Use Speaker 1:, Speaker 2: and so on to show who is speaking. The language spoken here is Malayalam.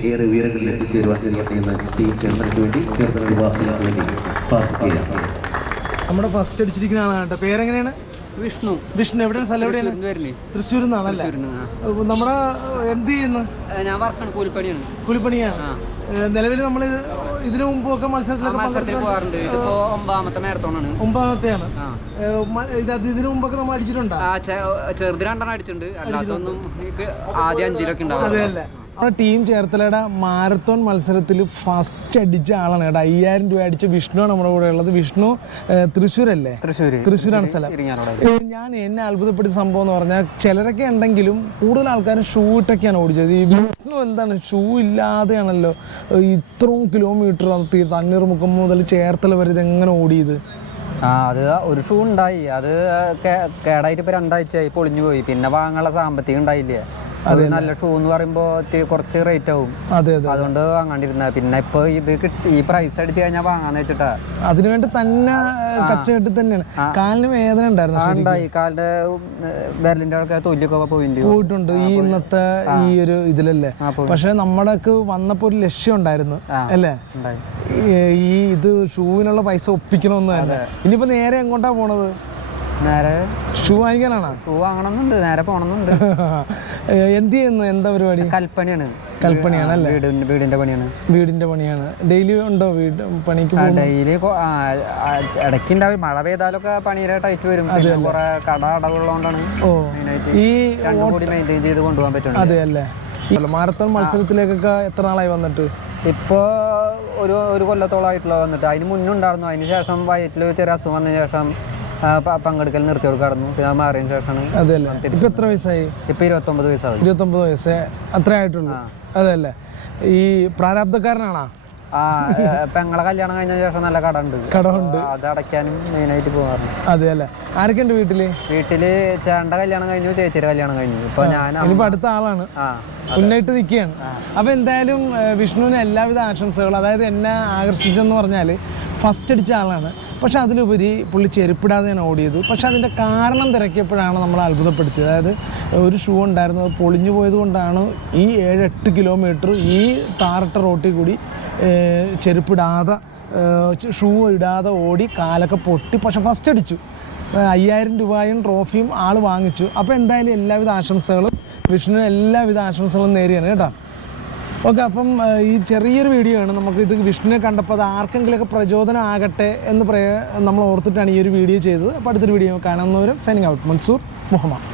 Speaker 1: ഏറെ ഉയരങ്ങളിൽ എത്തിച്ചേരുവാൻ കഴിയട്ടെ എന്ന് ടീം ചേർന്നതിന് വേണ്ടി ചേർന്ന നിവാസികൾക്ക് വേണ്ടി പ്രാർത്ഥിക്കുകയാണ്.
Speaker 2: നമ്മുടെ ഫസ്റ്റ് അടിച്ചിരിക്കുന്ന ആളാണ് കേട്ടോ. പേരെങ്ങനെയാണ്?
Speaker 3: വിഷ്ണു.
Speaker 2: വിഷ്ണു എവിടെയാണ് സ്ഥലം? എവിടെയാണ്? തൃശ്ശൂരിൽ നിന്നാണല്ലേ? നമ്മുടെ എന്ത് ചെയ്യുന്നു?
Speaker 3: ഞാൻ വർക്കാണ്, കൂലിപ്പണിയാണ്.
Speaker 2: കൂലിപ്പണിയാണ്. നിലവിൽ നമ്മൾ ഇതിനു മുമ്പൊക്കെ മത്സരത്തിൽ
Speaker 3: പോകാറുണ്ട്. ഇതിപ്പോ 9ാമത്തെ മാരത്തോണാണ്.
Speaker 2: 9ാമത്തെയാണ്. ഇതിനു മുമ്പൊക്കെ നമ്മൾ അടിച്ചിട്ടുണ്ടോ?
Speaker 3: ചെറുത് 2 അടിച്ചിട്ടുണ്ട്, അല്ലാത്തൊന്നും ആദ്യം 5-ലൊക്കെ ഉണ്ടാവും.
Speaker 2: അതെയല്ലേ. നമ്മുടെ ടീം ചേർത്തലയുടെ മാരത്തോൺ മത്സരത്തിൽ ഫസ്റ്റ് അടിച്ച ആളാണ് കേട്ടോ. 5000 രൂപ അടിച്ച വിഷ്ണുവാണ് നമ്മുടെ കൂടെ ഉള്ളത്. വിഷ്ണു തൃശ്ശൂരല്ലേ? തൃശ്ശൂരാണ് സ്ഥലം. ഞാൻ എന്നെ അത്ഭുതപ്പെടുത്തിയ സംഭവം എന്ന് പറഞ്ഞാൽ ചിലരൊക്കെ ഉണ്ടെങ്കിലും കൂടുതൽ ആൾക്കാരും ഷൂ ഇട്ടൊക്കെയാണ് ഓടിച്ചത്. ഈ വിഷ്ണു എന്താണ് ഷൂ ഇല്ലാതെയാണല്ലോ ഇത്രയും കിലോമീറ്റർ തണ്ണീർമുക്കം മുതൽ ചേർത്തല വരെ ഇതെങ്ങനെ ഓടിയത്?
Speaker 3: അത് ഒരു ഷൂ ഉണ്ടായി, അത് കേടായിട്ട് ഇപ്പൊ 2 ആഴ്ചയായി, പൊളിഞ്ഞു പോയി. പിന്നെ വാങ്ങാനുള്ള സാമ്പത്തികം ഉണ്ടായില്ലേ. അത് നല്ല ഷൂ എന്ന് പറയുമ്പോ കുറച്ച് റേറ്റ് ആവും. അതുകൊണ്ട് വാങ്ങാണ്ടിരുന്ന. പിന്നെ ഇപ്പൊ ഇത് ഈ പ്രൈസ് അടിച്ചു കഴിഞ്ഞാൽ വാങ്ങാന്ന് വെച്ചിട്ടാ.
Speaker 2: അതിനുവേണ്ടി തന്നെ കച്ചവെട്ടി തന്നെയാണ്. കാലിന് വേദന ഉണ്ടായിരുന്നു.
Speaker 3: കാലിന്റെ വിരലിന്റെ ആൾക്കാർ തൊല്ലിയൊക്കെ
Speaker 2: പോയിട്ടുണ്ട് ഈ ഇന്നത്തെ ഈ ഒരു ഇതിലല്ലേ. പക്ഷെ നമ്മളൊക്കെ വന്നപ്പോ ഒരു ലക്ഷ്യം ഉണ്ടായിരുന്നു അല്ലേ? ഈ ഇത് ഷൂവിനുള്ള പൈസ ഒപ്പിക്കണമെന്ന് തന്നെ. ഇനിയിപ്പോ നേരെ എങ്ങോട്ടാ പോണത്?
Speaker 3: നേരെ
Speaker 2: ഷൂ വാങ്ങിക്കാനാണോ?
Speaker 3: ഷൂ വാങ്ങണമെന്നുണ്ട്, നേരെ പോണമെന്നുണ്ട്.
Speaker 2: എന്ത് ചെയ്യുന്നു? എന്താ പരിപാടി? കൽപ്പണിയാണല്ലേ? വീടിന്റെ പണിയാണ്. ഡെയിലി ഉണ്ടോ വീട് പണിക്ക്?
Speaker 3: ഡെയിലി ഇടയ്ക്ക് ഉണ്ടാവും. മഴ പെയ്താലൊക്കെ പണിയുടെ ടൈറ്റ് വരും. കുറെ അടവുള്ളതുകൊണ്ടാണ് ഈ 2 കൂടി മെയിൻറ്റെയിൻ ചെയ്ത് കൊണ്ടുപോകാൻ പറ്റും.
Speaker 2: അതെ അല്ലേ. മാരത്തോൺ മത്സരത്തിലേക്കൊക്കെ എത്ര നാളായി വന്നിട്ട്?
Speaker 3: ഇപ്പോ ഒരു കൊല്ലത്തോളമായിട്ടുള്ള വന്നിട്ട്. അതിന് മുന്നുണ്ടായിരുന്നു. അതിന് ശേഷം വയറ്റിൽ ചെറിയ അസുഖം വന്നതിന് ശേഷം പങ്കെടുക്കൽ നിർത്തി കൊടുക്കായിരുന്നു. പിന്നെ മാറിയതിന് ശേഷമാണ്.
Speaker 2: അതെല്ലേ. ഇപ്പൊ എത്ര വയസ്സായി?
Speaker 3: ഇപ്പൊ 29 വയസ്സാവും.
Speaker 2: 29 വയസ്സേ അത്രേ ആയിട്ടുള്ളൂ. അതല്ലേ. ഈ പ്രാരാബ്ധക്കാരനാണോ?
Speaker 3: പെങ്ങളെ കല്യാണം കഴിഞ്ഞ ശേഷം നല്ല കടമുണ്ട്. അത് അടയ്ക്കാനും മെയിനായിട്ട് പോകാറുണ്ട്.
Speaker 2: അതെ അല്ലേ. ആരൊക്കെ ഉണ്ട് വീട്ടില്?
Speaker 3: ചേട്ടന്റെ കല്യാണം കഴിഞ്ഞു, ചേച്ചിയുടെ കല്യാണം കഴിഞ്ഞു. ഇപ്പൊ
Speaker 2: ഞാനിപ്പോ അടുത്ത ആളാണ്, മുന്നായിട്ട് നിൽക്കുകയാണ്. അപ്പൊ എന്തായാലും വിഷ്ണുവിന് എല്ലാവിധ ആശംസകളും. അതായത് എന്നെ ആകർഷിച്ചെന്ന് പറഞ്ഞാൽ ഫസ്റ്റ് അടിച്ച ആളാണ്. പക്ഷെ അതിലുപരി പുള്ളി ചെരുപ്പിടാതെയാണ് ഓടിയത്. പക്ഷെ അതിൻ്റെ കാരണം തിരക്കിയപ്പോഴാണ് നമ്മൾ അത്ഭുതപ്പെടുത്തിയത്. അതായത് ഒരു ഷൂ ഉണ്ടായിരുന്നത് പൊളിഞ്ഞു പോയത് കൊണ്ടാണ് ഈ 7-8 കിലോമീറ്റർ ഈ ടാറിട്ട റോട്ടിൽ കൂടി ചെരുപ്പിടാതെ ഷൂ ഇടാതെ ഓടി കാലൊക്കെ പൊട്ടി. പക്ഷെ ഫസ്റ്റ് അടിച്ചു. 5000 രൂപയും ട്രോഫിയും ആൾ വാങ്ങിച്ചു. അപ്പോൾ എന്തായാലും എല്ലാവിധ ആശംസകളും വിഷ്ണുവിന് എല്ലാവിധ ആശംസകളും നേരെയാണ് കേട്ടോ. ഓക്കെ. അപ്പം ഈ ചെറിയൊരു വീഡിയോ ആണ്. നമുക്കിത് വിഷ്ണുവിനെ കണ്ടപ്പോൾ അത് ആർക്കെങ്കിലുമൊക്കെ പ്രചോദനം ആകട്ടെ എന്ന് നമ്മൾ ഓർത്തിട്ടാണ് ഈ ഒരു വീഡിയോ ചെയ്തത്. അപ്പോൾ അടുത്തൊരു വീഡിയോ കാണുന്നവരും സൈനിങ് ഔട്ട്. മൻസൂർ മുഹമ്മദ്.